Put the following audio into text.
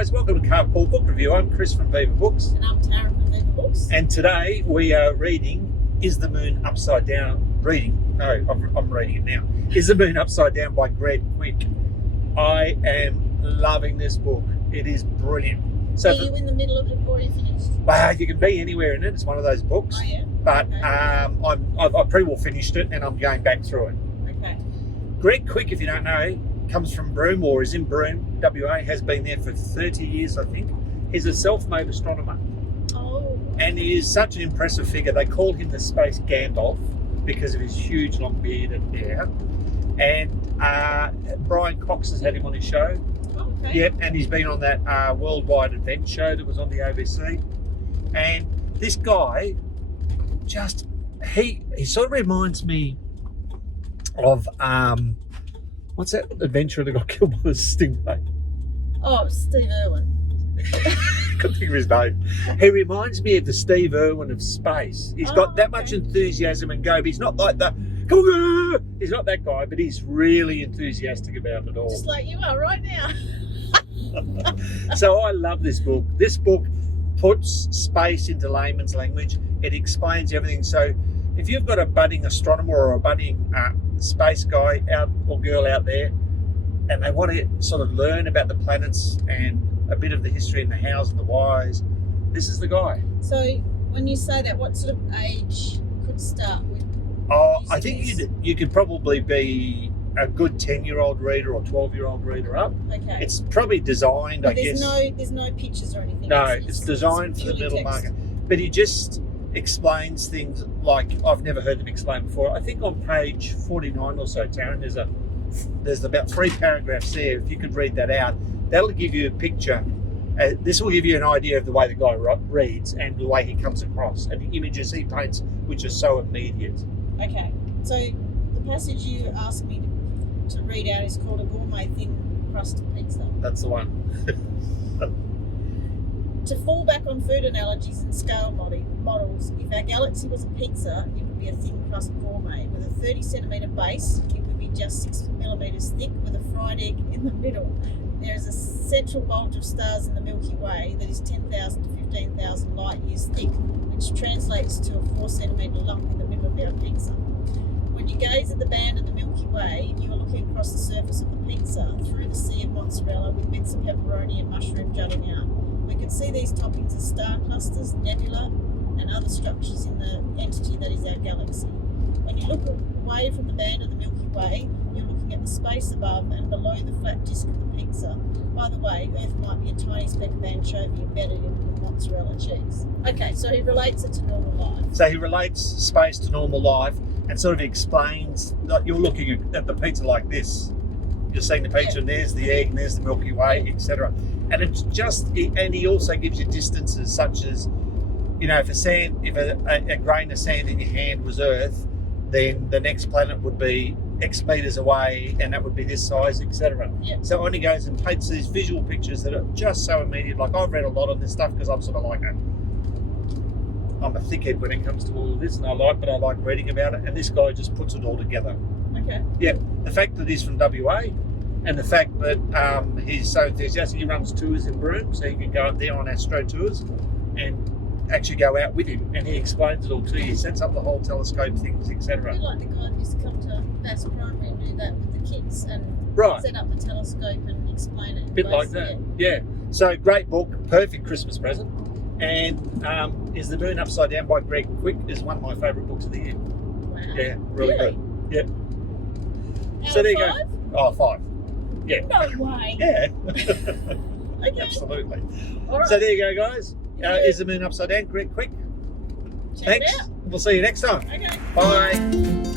guys, welcome to Carpool Book Review. I'm Chris from Viva Books. And I'm Tara from Viva Books. And today we are reading Is the Moon Upside Down? I'm reading it now. Is the Moon Upside Down by Quicke. I am loving this book. It is brilliant. So, are you in the middle of it or are you finished? Well, you can be anywhere in it. It's one of those books. Oh, yeah? But okay. I pretty well finished it and I'm going back through it. Okay. Quicke, if you don't know, comes from Broome or is in Broome, WA, has been there for 30 years, I think. He's a self-made astronomer. Oh. And he is such an impressive figure. They call him the Space Gandalf because of his huge long beard and hair. And Brian Cox has had him on his show. Okay. Yep, and he's been on that Worldwide Event show that was on the ABC. And this guy, he sort of reminds me of, what's that adventurer that got killed by the stingray? Oh, Steve Irwin. Couldn't think of his name. He reminds me of the Steve Irwin of space. He's got that much enthusiasm and go, but he's not like he's not that guy, but he's really enthusiastic about it all. Just like you are right now. So I love this book. This book puts space into layman's language. It explains everything. So if you've got a budding astronomer or a budding space guy or girl out there, and they want to sort of learn about the planets and a bit of the history and the hows and the whys, this is the guy. So when you say that, what sort of age could start with? Oh, I think you could probably be a good 10-year-old reader or 12-year-old reader up. Okay. It's probably designed, I guess. There's no pictures or anything. No, it's designed for the middle market. But he just explains things like I've never heard them explain before. I think on page 49 or so, Taryn, there's about 3 paragraphs there. If you could read that out, that'll give you a picture. This will give you an idea of the way the guy reads and the way he comes across and the images he paints, which are so immediate. Okay, so the passage you asked me to read out is called A Gourmet Thin Crust Pizza. That's the one. To fall back on food analogies and scale models, if our galaxy was a pizza, it would be a thin crust gourmet. With a 30 centimetre base, it would be just 6 millimetres thick with a fried egg in the middle. There is a central bulge of stars in the Milky Way that is 10,000 to 15,000 light years thick, which translates to a 4 centimetre lump in the middle of our pizza. When you gaze at the band of the Milky Way, you are looking across the surface of the pizza through the sea of mozzarella with bits of pepperoni and mushroom jutting out. We can see these toppings as star clusters, nebula, and other structures in the entity that is our galaxy. When you look away from the band of the Milky Way, you're looking at the space above and below the flat disc of the pizza. By the way, Earth might be a tiny speck of anchovy embedded in the mozzarella cheese. Okay, so he relates it to normal life. So he relates space to normal life and sort of explains that you're looking at the pizza like this. You're seeing the pizza and there's the egg and there's the Milky Way, etc. And it's and he also gives you distances such as, you know, if a grain of sand in your hand was Earth, then the next planet would be X meters away and that would be this size, etc. Yep. So on he goes and paints these visual pictures that are just so immediate. Like I've read a lot on this stuff because I'm sort of like I'm a thickhead when it comes to all of this and I like reading about it, and this guy just puts it all together. Okay. Yeah, the fact that he's from WA and the fact that he's so enthusiastic, he runs tours in Broome, so you can go up there on astro tours and actually go out with him and he explains it all to you. He sets up the whole telescope things, etc. A bit like the guy that used to come to Bass Primary and do that with the kids and set up the telescope and explain it. A bit like that, yeah. So great book, perfect Christmas present. And Is the Moon Upside Down by Quicke is one of my favourite books of the year. Wow. Yeah, really good. Yeah. So there you go. Oh, 5. Yeah. No way. Yeah. Okay. Absolutely. All right. So there you go, guys. Is the Moon Upside Down? Quicke. Check Thanks. it out. We'll see you next time. Okay. Bye.